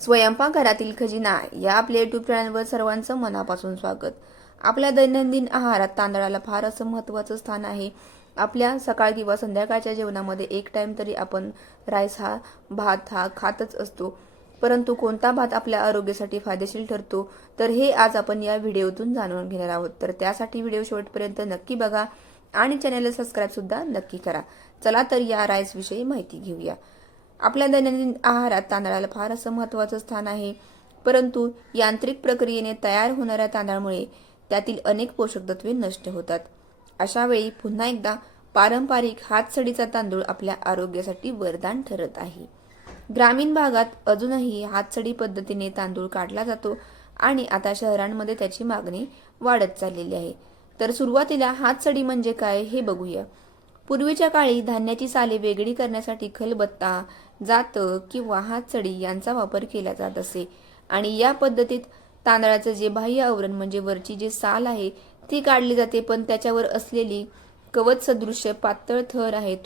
स्वयंपाकघरातील खजिना या आपल्या युट्यूब चॅनलवर सर्वांचं मनापासून स्वागत. आपल्या दैनंदिन आहारात तांदळाला फार असं महत्त्वाचं स्थान आहे. आपल्या सकाळ किंवा संध्याकाळच्या जेवणामध्ये एक टाइम तरी आपण राईस भात खातच असतो. परंतु कोणता भात आपल्या आरोग्यासाठी फायदेशीर ठरतो तर हे आज आपण या व्हिडिओतून जाणून घेणार आहोत. तर त्यासाठी व्हिडिओ शेवटपर्यंत नक्की बघा आणि चॅनलला सबस्क्राईब सुद्धा नक्की करा. चला तर या राईस विषयी माहिती घेऊया. आपल्या दैनंदिन आहारात तांदळाला फार असं महत्त्वाचं स्थान आहे. परंतु यांत्रिक प्रक्रियेने तयार होणाऱ्या तांदळामुळे त्यातील अनेक पोषक तत्वे नष्ट होतात. अशा वेळी पुन्हा एकदा पारंपरिक हातसडीचा तांदूळ आपल्या आरोग्यासाठी वरदान ठरत आहे. ग्रामीण भागात अजूनही हातसडी पद्धतीने तांदूळ काढला जातो आणि आता शहरांमध्ये त्याची मागणी वाढत चाललेली आहे. तर सुरुवातीला हातसडी म्हणजे काय हे बघूया. पूर्वीच्या काळी धान्याची साले वेगळी करण्यासाठी खलबत्ता, जातं किंवा हातसडी यांचा वापर केला जात असे आणि या पद्धतीत तांदळाचं जे बाह्य आवरण म्हणजे वरची जी साल आहे ती काढली जाते, पण त्याच्यावर असलेली कवच सदृश्य पातळ थर आहे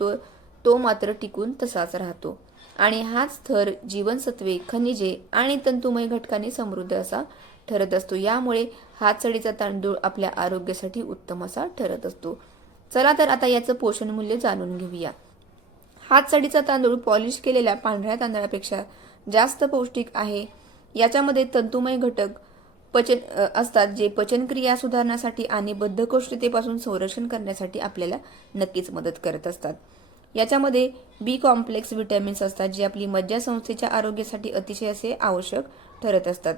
तो मात्र टिकून तसाच राहतो आणि हाच थर जीवनसत्वे, खनिजे आणि तंतुमय घटकांनी समृद्ध असा ठरत असतो. यामुळे हातसडीचा तांदूळ आपल्या आरोग्यासाठी उत्तम असा ठरत असतो. चला तर आता याचं पोषण मूल्य जाणून घेऊया. हातसडीचा तांदूळ पॉलिश केलेल्या पांढऱ्या तांदळापेक्षा जास्त पौष्टिक आहे. याच्यामध्ये तंतुमय घटक असतात जे पचनक्रिया सुधारण्यासाठी आणि बद्धकोष्ठतेपासून संरक्षण करण्यासाठी आपल्याला नक्कीच मदत करत असतात. याच्यामध्ये बी कॉम्प्लेक्स विटॅमिन्स असतात जे आपली मज्जासंस्थेच्या आरोग्यासाठी अतिशय असे आवश्यक ठरत असतात.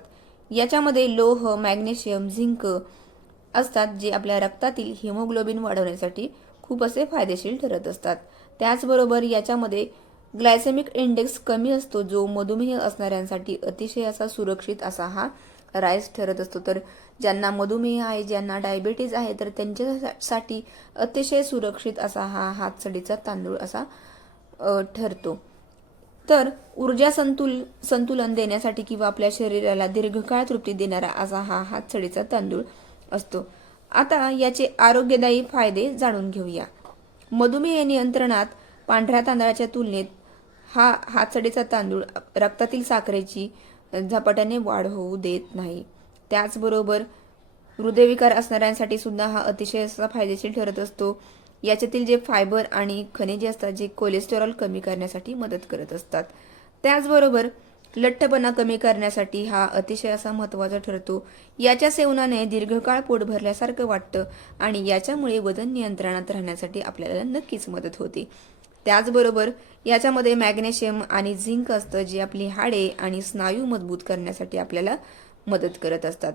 याच्यामध्ये लोह, मॅग्नेशियम, झिंक असतात जे आपल्या रक्तातील हिमोग्लोबिन वाढवण्यासाठी खूप असे फायदेशीर ठरत असतात. त्याचबरोबर याच्यामध्ये ग्लायसेमिक इंडेक्स कमी असतो जो मधुमेह असणाऱ्यांसाठी अतिशय असा सुरक्षित असा हा राईस ठरत असतो. तर ज्यांना मधुमेह आहे, ज्यांना डायबिटीज आहे तर त्यांच्यासाठी अतिशय सुरक्षित असा हा हातसडीचा तांदूळ असा ठरतो. तर ऊर्जा संतुलन देण्यासाठी किंवा आपल्या शरीराला दीर्घकाळ तृप्ती देणारा असा हा हातसडीचा तांदूळ असतो. आता याचे आरोग्यदायी फायदे जाणून घेऊया. मधुमेह नियंत्रणात पांढऱ्या तांदळाच्या तुलनेत हा हातसडीचा तांदूळ रक्तातील साखरेची झपाट्याने वाढ होऊ देत नाही. त्याचबरोबर हृदयविकार असणाऱ्यांसाठी सुद्धा हा अतिशय असा फायदेशीर ठरत असतो. याच्यातील जे फायबर आणि खनिजे असतात जे कोलेस्टेरॉल कमी करण्यासाठी मदत करत असतात. त्याचबरोबर लठ्ठपणा कमी करण्यासाठी हा अतिशय असा महत्त्वाचा ठरतो. याच्या सेवनाने दीर्घकाळ पोट भरल्यासारखं वाटतं आणि याच्यामुळे वजन नियंत्रणात राहण्यासाठी आपल्याला नक्कीच मदत होते. त्याचबरोबर याच्यामध्ये मॅग्नेशियम आणि झिंक असतं जे आपली हाडे आणि स्नायू मजबूत करण्यासाठी आपल्याला मदत करत असतात.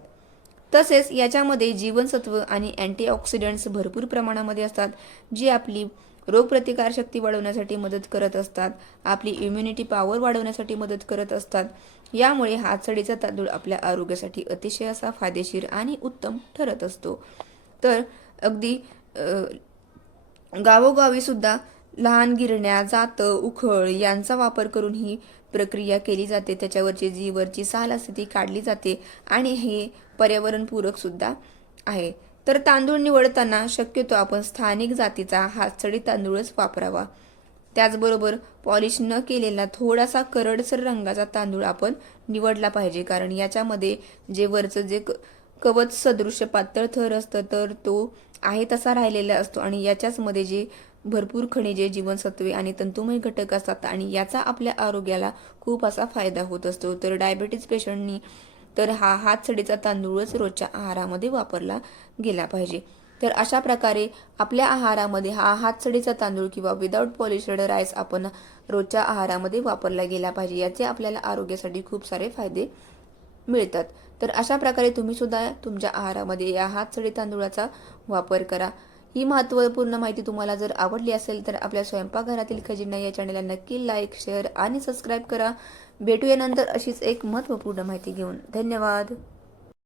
तसेच याच्यामध्ये जीवनसत्व आणि अँटीऑक्सिडंट्स भरपूर प्रमाणामध्ये असतात जी आपली रोगप्रतिकारशक्ती वाढवण्यासाठी मदत करत असतात, आपली इम्युनिटी पॉवर वाढवण्यासाठी मदत करत असतात. यामुळे हातसडीचा तांदूळ आपल्या आरोग्यासाठी अतिशय असा फायदेशीर आणि उत्तम ठरत असतो. तर अगदी गावोगावी सुद्धा लहान गिरण्या, जातं, उखळ यांचा वापर करून ही प्रक्रिया केली जाते. त्याच्यावरची जी वरची साल असते ती काढली जाते आणि हे पर्यावरणपूरक सुद्धा आहे. तर तांदूळ निवडताना शक्यतो आपण स्थानिक जातीचा हातसडी तांदूळच वापरावा. त्याचबरोबर पॉलिश न केलेला थोडासा करडसर रंगाचा तांदूळ आपण निवडला पाहिजे, कारण याच्यामध्ये जे वरचं जे कवच सदृश्य पातळ थर असतं तर तो आहे तसा राहिलेला असतो आणि याच्याचमध्ये जे भरपूर खनिजे, जीवनसत्वे आणि तंतुमय घटक असतात आणि याचा आपल्या आरोग्याला खूप असा फायदा होत असतो. तर डायबिटीज पेशंटनी तर हा हातसडीचा तांदूळच रोजच्या आहारामध्ये वापरला गेला पाहिजे. तर अशा प्रकारे आपल्या आहारामध्ये हा हातसडीचा तांदूळ किंवा विदाऊट पॉलिश्ड राईस आपण रोजच्या आहारामध्ये वापरला गेला पाहिजे. याचे आपल्याला आरोग्यासाठी खूप सारे फायदे मिळतात. तर अशा प्रकारे तुम्ही सुद्धा तुमच्या आहारामध्ये या हातसडी तांदूळाचा वापर करा. ही महत्त्वपूर्ण माहिती तुम्हाला जर आवडली असेल तर आपल्या स्वयंपाकघरातील खजिना या चॅनलला नक्की लाईक, शेअर आणि सबस्क्राईब करा. भेटूया नंतर अशीच एक महत्त्वपूर्ण माहिती घेऊन. धन्यवाद.